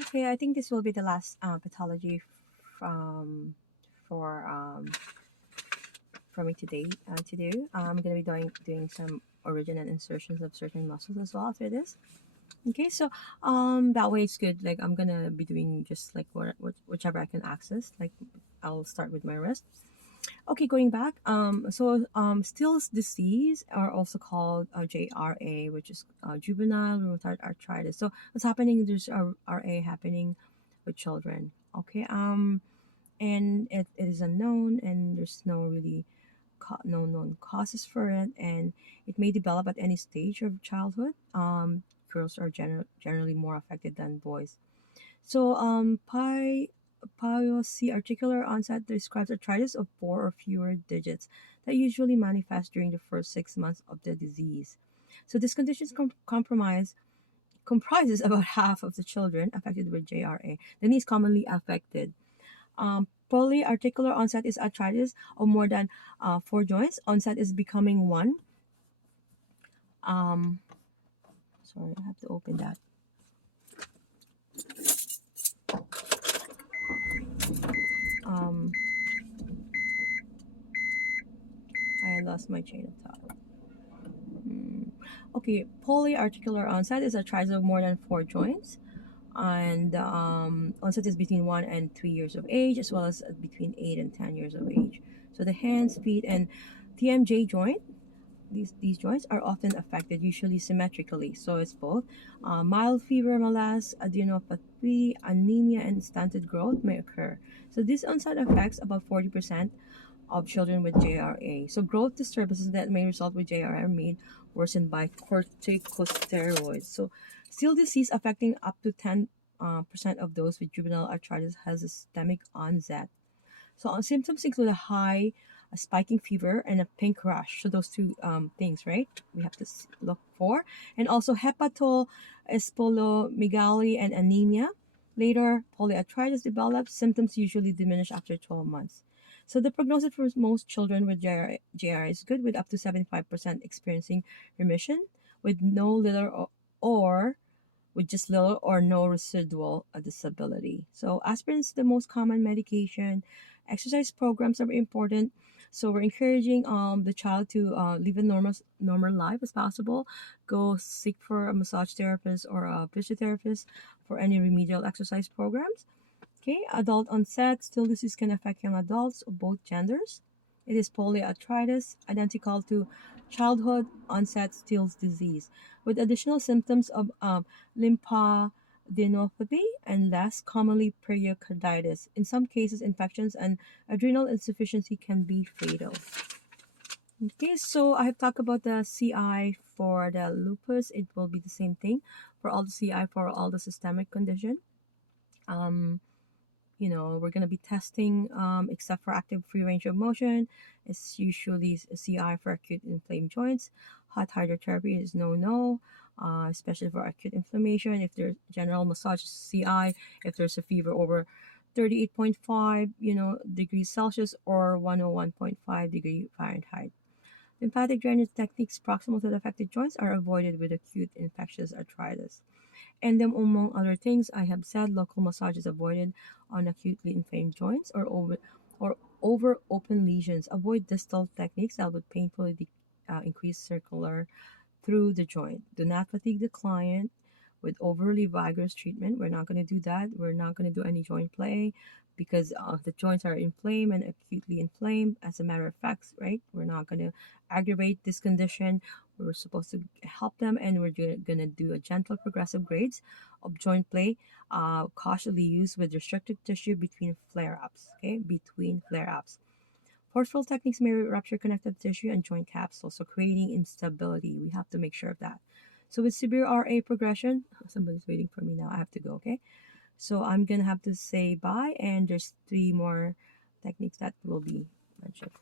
Okay, I think this will be the last pathology from for for me today to do. I'm gonna be doing some origin and insertions of certain muscles as well after this. Okay, so that way it's good. Like I'm gonna be doing just like whichever I can access. Like I'll start with my wrist. Okay, going back. Still's disease are also called JRA, which is juvenile rheumatoid arthritis. So what's happening? There's a RA happening with children. Okay. And it is unknown, and there's no really no known causes for it, and it may develop at any stage of childhood. Girls are generally more affected than boys. So, PIOC articular onset describes arthritis of four or fewer digits that usually manifest during the first 6 months of the disease. So, this condition comprises about half of the children affected with JRA. The knee is commonly affected. Polyarticular onset is arthritis of more than four joints. Onset is becoming one. Um, Sorry, I have to open that. Um, I lost my chain of thought. Okay, polyarticular onset is arthritis of more than four joints, and onset is between 1 and 3 years of age, as well as between 8 and 10 years of age. So the hands, feet, and TMJ joint, these joints are often affected, usually symmetrically. So it's both mild fever, malaise, adenopathy, anemia, and stunted growth may occur. So this onset affects about 40% of children with JRA. So growth disturbances that may result with JRA are made worsened by corticosteroids. So still disease affecting up to 10% of those with juvenile arthritis has a systemic onset. So symptoms include a spiking fever, and a pink rash. So those two things, right? We have to look for, and also hepatosplenomegaly and anemia. Later, polyarthritis develops. Symptoms usually diminish after 12 months. So the prognosis for most children with JR is good, with up to 75% experiencing remission, with no little or with just little or no residual disability. So aspirin is the most common medication. Exercise programs are important. So we're encouraging the child to live a normal life as possible. Go seek for a massage therapist or a physiotherapist for any remedial exercise programs. Okay, adult onset still disease can affect young adults of both genders. It is polyarthritis, identical to childhood onset Still's disease, with additional symptoms of lymphadenopathy and less commonly pericarditis. In some cases, infections and adrenal insufficiency can be fatal. Okay, so I have talked about the CI for the lupus. It will be the same thing for all the CI for all the systemic condition. Um, we're going to be testing, except for active free range of motion. It's usually a CI for acute inflamed joints. Hot hydrotherapy is no, especially for acute inflammation. If there's general massage, CI. If there's a fever over 38.5 degrees Celsius or 101.5 degree Fahrenheit. Lymphatic drainage techniques proximal to the affected joints are avoided with acute infectious arthritis. And then, among other things, I have said local massage is avoided on acutely inflamed joints or over open lesions. Avoid distal techniques that would painfully increase circular through the joint. Do not fatigue the client with overly vigorous treatment. We're not going to do that. We're not going to do any joint play because the joints are inflamed and acutely inflamed. As a matter of fact, right? We're not going to aggravate this condition. We're supposed to help them, and we're going to do a gentle progressive grades of joint play, cautiously used with restricted tissue between flare-ups. Okay, between flare-ups. Forceful techniques may rupture connective tissue and joint capsules, so creating instability. We have to make sure of that. So with severe RA progression, somebody's waiting for me now. I have to go, okay? So I'm going to have to say bye, and there's 3 more techniques that will be mentioned.